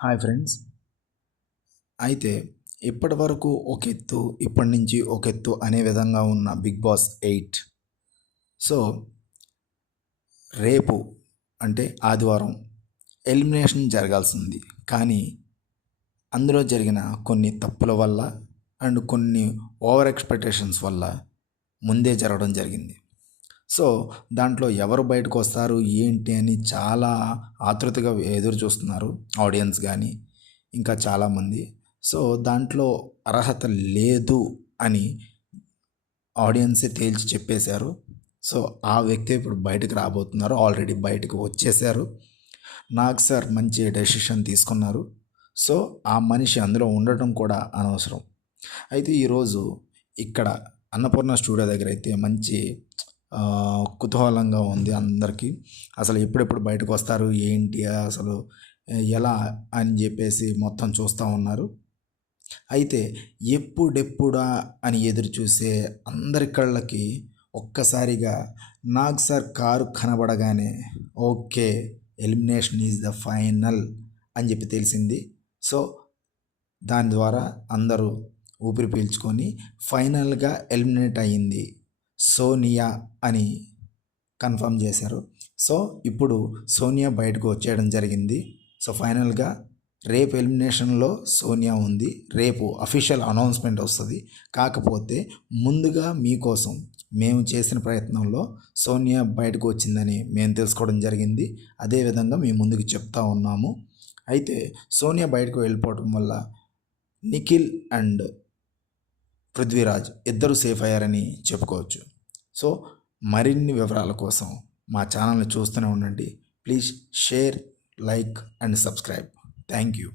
Hi friends. అయితే ఇప్పటి వరకు ఒక ఎత్తు, ఇప్పటి నుంచి ఒక ఎత్తు అనే విధంగా ఉన్న 'బిగ్ బాస్ 8'. సో, రేపు అంటే ఆదివారం ఎలిమినేషన్ జరగాల్సింది. కానీ అందులో జరిగిన కొన్ని తప్పుల వల్ల అండ్ కొన్ని ఓవర్ ఎక్స్‌పెక్టేషన్స్ వల్ల ముందే జరగడం జరిగింది. సో, దాంట్లో ఎవరు బయటకొస్తారు ఏంటి అని చాలా ఆతృతగా ఎదురు చూస్తున్నారు ఆడియన్స్ గానీ, ఇంకా చాలామంది. సో, దాంట్లో అర్హత లేదు అని ఆడియన్సే తేల్చి చెప్పేశారు. సో, ఆ వ్యక్తి ఇప్పుడు బయటకు రాబోతున్నారు. ఆల్రెడీ బయటకు వచ్చేశారు. నాగ్ సార్ మంచి డెసిషన్ తీసుకున్నారు. సో, ఆ మనిషి అందులో ఉండటం కూడా అనవసరం. అయితే ఈరోజు ఇక్కడ అన్నపూర్ణ స్టూడియో దగ్గర అయితే మంచి కుతూహలంగా ఉంది అందరికీ. అసలు ఎప్పుడెప్పుడు బయటకు వస్తారు ఏంటి అసలు ఎలా అని చెప్పేసి మొత్తం చూస్తూ ఉన్నారు. అయితే ఎప్పుడెప్పుడా అని ఎదురు చూసే అందరి కళ్ళకి ఒక్కసారిగా నాగ్ సార్ కారు కనబడగానే okay, elimination is the final అని చెప్పి తెలిసింది. సో, దాని ద్వారా అందరూ ఊపిరి పీల్చుకొని ఫైనల్గా ఎలిమినేట్ అయ్యింది సోనియా అని కన్ఫర్మ్ చేశారు. సో, ఇప్పుడు సోనియా బయటకు వచ్చేయడం జరిగింది. సో, ఫైనల్గా రేపు ఎలిమినేషన్లో సోనియా ఉంది. రేపు అఫీషియల్ అనౌన్స్మెంట్ వస్తుంది. కాకపోతే ముందుగా మీకోసం మేము చేసిన ప్రయత్నంలో సోనియా బయటకు వచ్చిందని మేము తెలుసుకోవడం జరిగింది. అదేవిధంగా మేము ముందుకు చెప్తా ఉన్నాము. అయితే సోనియా బయటకు వెళ్ళిపోవడం వల్ల నిఖిల్ అండ్ పృథ్వీరాజ్ ఇద్దరు సేఫ్ అయ్యారని చెప్పుకోవచ్చు. సో, మరిన్ని వివరాల కోసం మా ఛానల్ని చూస్తూనే ఉండండి. Please share, like and subscribe. Thank you.